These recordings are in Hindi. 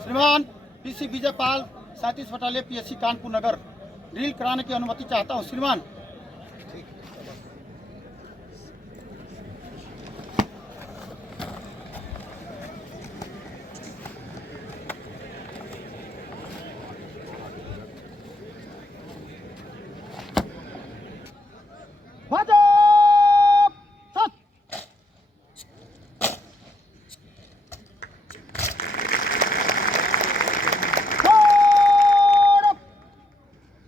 श्रीमान PC Vijaypal 37 battalion PSC Kanpur Nagar drill कराने की अनुमति चाहता हूँ श्रीमान।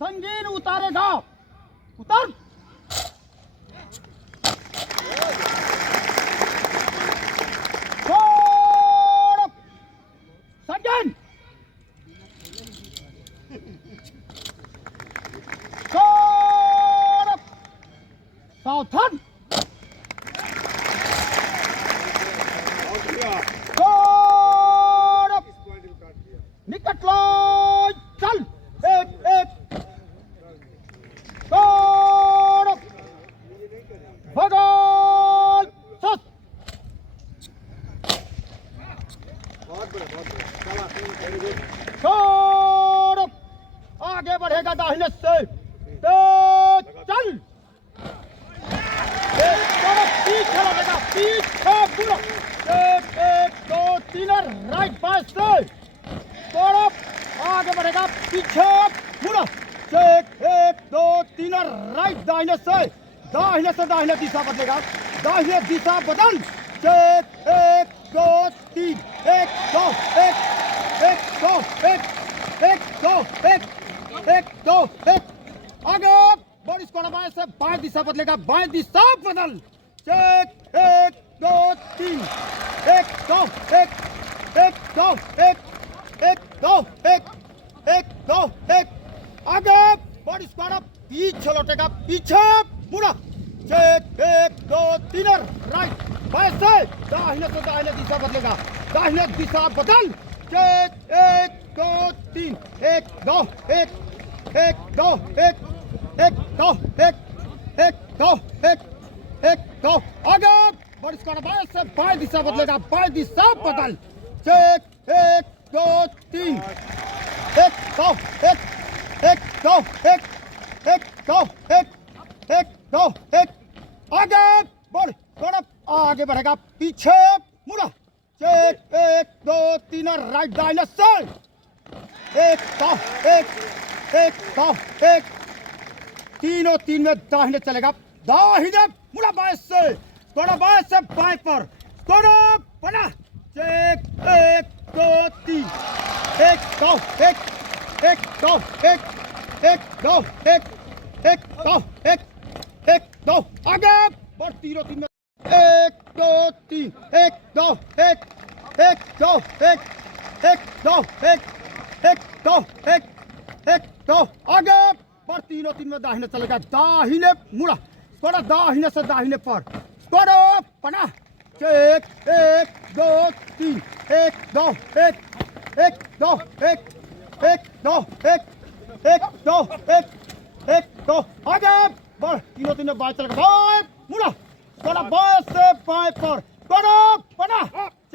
संगीन उतारेगा, उतर। संगीन सावधान। निकट लो, चल। एक एक भगवान सत। आगे बढ़ेगा दाहिने से, चल। पीछे लगेगा, पीछे पूरा। एक दो तीन राइट बाय से, आगे बढ़ेगा, पीछे मुड़ा। एक दो तीन राइट दाहिने से दाहिने दिशा बदलेगा, दाहिने दिशा बदल। एक दो तीन, एक दो एक, एक दो एक, एक दो एक, एक दो एक। आगे बड़ी स्क्वाड बाएं से बाएं दिशा बदलेगा, बाएं दिशा बदल। एक दो तीन, एक दो एक, एक दो एक, एक दो एक, एक दो एक। आगे बड़ी स्क्वाड पीछे लौटेगा, पीछे मुड़ा। एक दो तीन राइट बाएं से दाहिने दिशा बदलेगा, दाहिने दिशा बदल। एक दो तीन, एक दो एक, एक दो एक, एक दो एक, एक दो एक, एक दो। आगे बड़ी स्क्वाड बाएं से बाएं दिशा बदलेगा, बाएं दिशा बदल। एक दो तीन, एक दो एक, एक दो एक, एक दो एक, एक दो एक। आगे बढ़, थोड़ा आगे बढ़ेगा, पीछे मुड़ा। एक दो तीन राइट दाहिने से, एक दो एक, एक दो एक। तीनों तीन में दाहिने चलेगा, दाहिने मुड़ा बाएं से, थोड़ा बाएं से बाएं पर, थोड़ा बना। एक दो तीन, एक दो एक, एक दो एक, एक दो एक, एक दो एक, एक दो। आगे बढ़, तीनों तीन में एक दो तीन, एक दो एक, एक दो एक, एक दो एक, एक दो एक, एक दो। आगे बढ़, तीनों तीन में दाहिने चलेगा, दाहिने मुड़ा, थोड़ा दाहिने से दाहिने पर, थोड़ा पना। एक दो तीन, एक दो एक, एक दो एक, एक दो एक, एक दो एक, एक दो। आगे बढ़, तीनों तीन में बाएं चलेगा, बाएं मुड़ा, थोड़ा बाएं से बाएं पर, थोड़ा पना।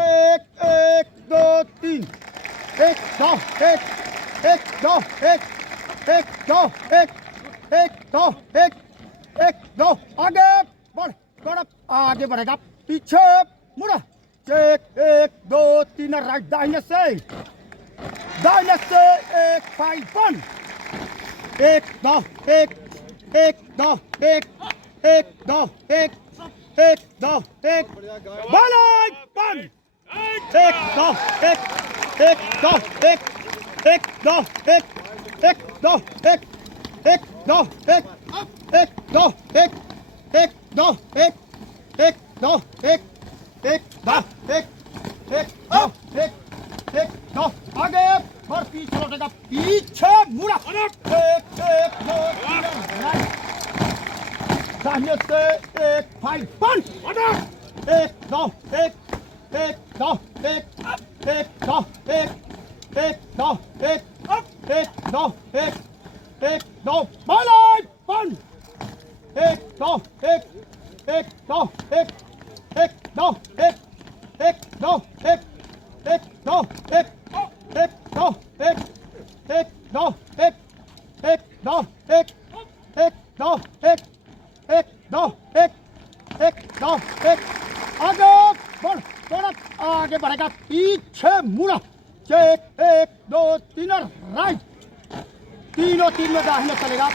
एक दो तीन, एक दो एक, एक दो एक, एक दो एक, एक दो एक, एक दो। आगे बढ़, थोड़ा आगे बढ़ेगा, पीछे मुड़ा। एक दो तीन राइट दाहिने से एक फाइव वन। एक दो एक, एक दो एक, एक दो एक, एक दो एक, बालाई वन। एक दो एक, एक दो एक, एक दो एक, एक दो एक, एक दो एक, एक दो एक, एक दो एक, एक दो एक, एक दो एक, एक दो एक, एक दो। आगे और पीछे लौटेगा, पीछे मुड़ा। एक दो राइट दाहिने से एक फाइव वन। एक दो एक, एक दो एक, एक दो एक, एक दो एक, एक दो एक, एक दो बालाई वन। एक दो एक, एक दो एक, एक दो एक एक दो एक एक दो एक एक दो एक एक दो एक एक दो एक एक दो एक एक दो एक एक दो एक आगे बढ़ थोड़ा आगे बढ़ेगा पीछे मुड़ा चेक एक दो तीन राइट तीनों तीन में दाहिने चलेगा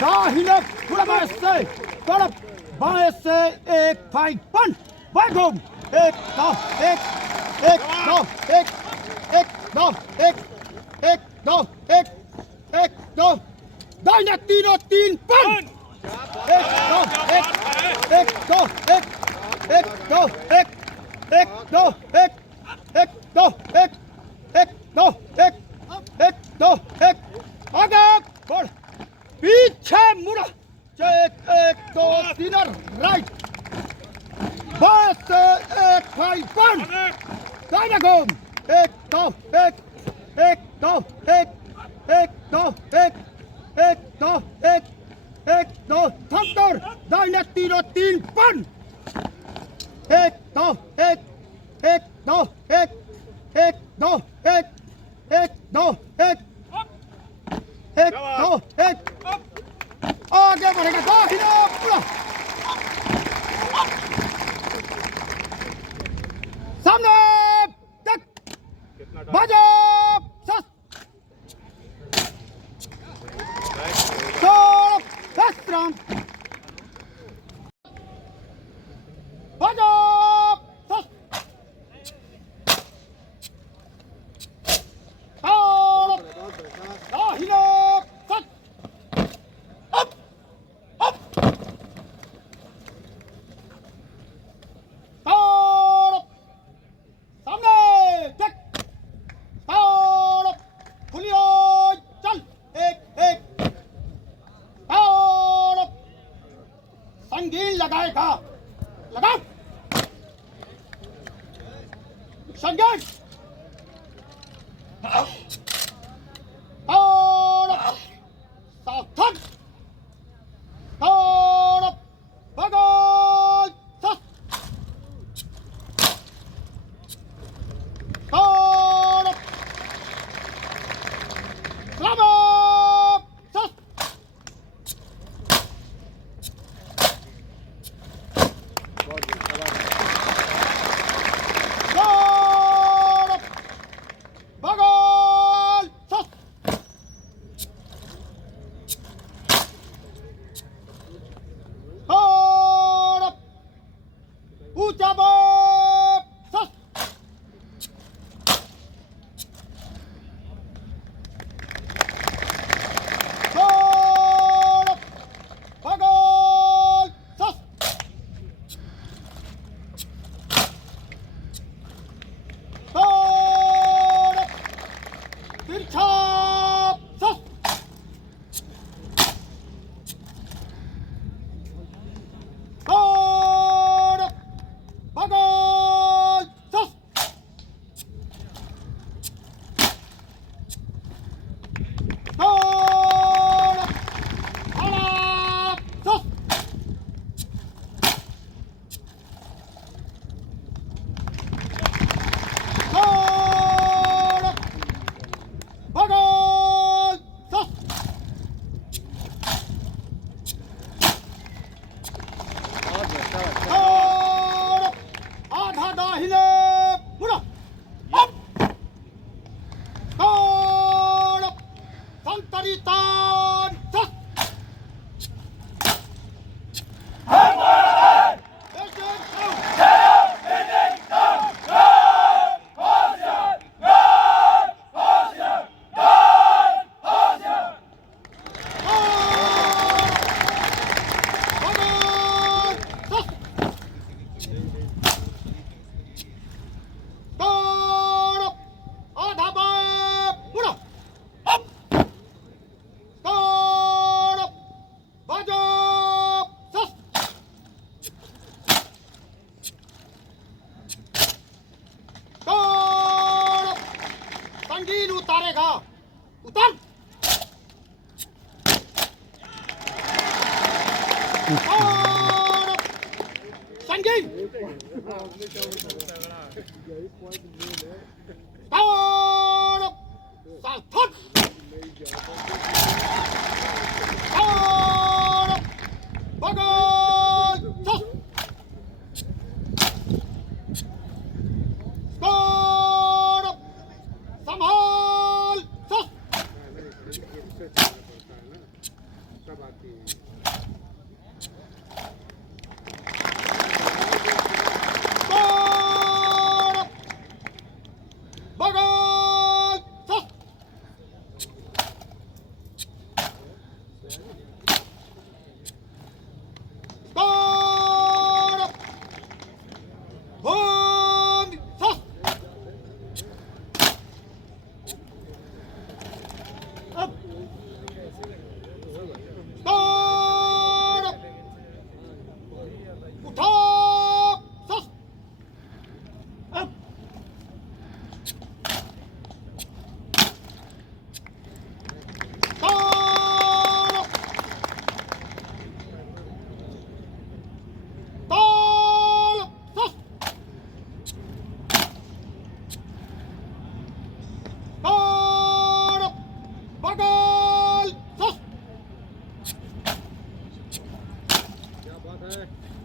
दाहिने थोड़ा बाएं से थोड़ा बाएं से एक फाइव पंच बाएं घूम एक दो एक एक दो एक एक दो एक एक दो एक एक दो दाहिने तीनों तीन पंच एक दो एक एक दो एक एक दो एक एक दो एक एक दो एक एक दो एक एक दो एक आगे बढ़ पीछे मुड़ा चेक एक दो तीन राइट बाएं से एक फाइव पंच दाहिने घूम एक दो एक एक दो एक एक दो एक एक दो एक एक दो थम दौड़ दाहिने तीनों तीन पंच एक दो एक एक दो एक एक दो एक एक दो एक एक दो एक आगे बढ़ेगा दाहिने पूरा सामने तक बाजो सस राम बाजो सस दाहिने सस अप अप सामने देख खुलियो चल एक एक संगीन लगाएगा लगा संगीन सावधान बगल सस आधा दाहिने मुड़ा अप संतरितान सस संगीन उतारेगा उतर संजीव और सार्थक और बगल स्कोर संभाल बगल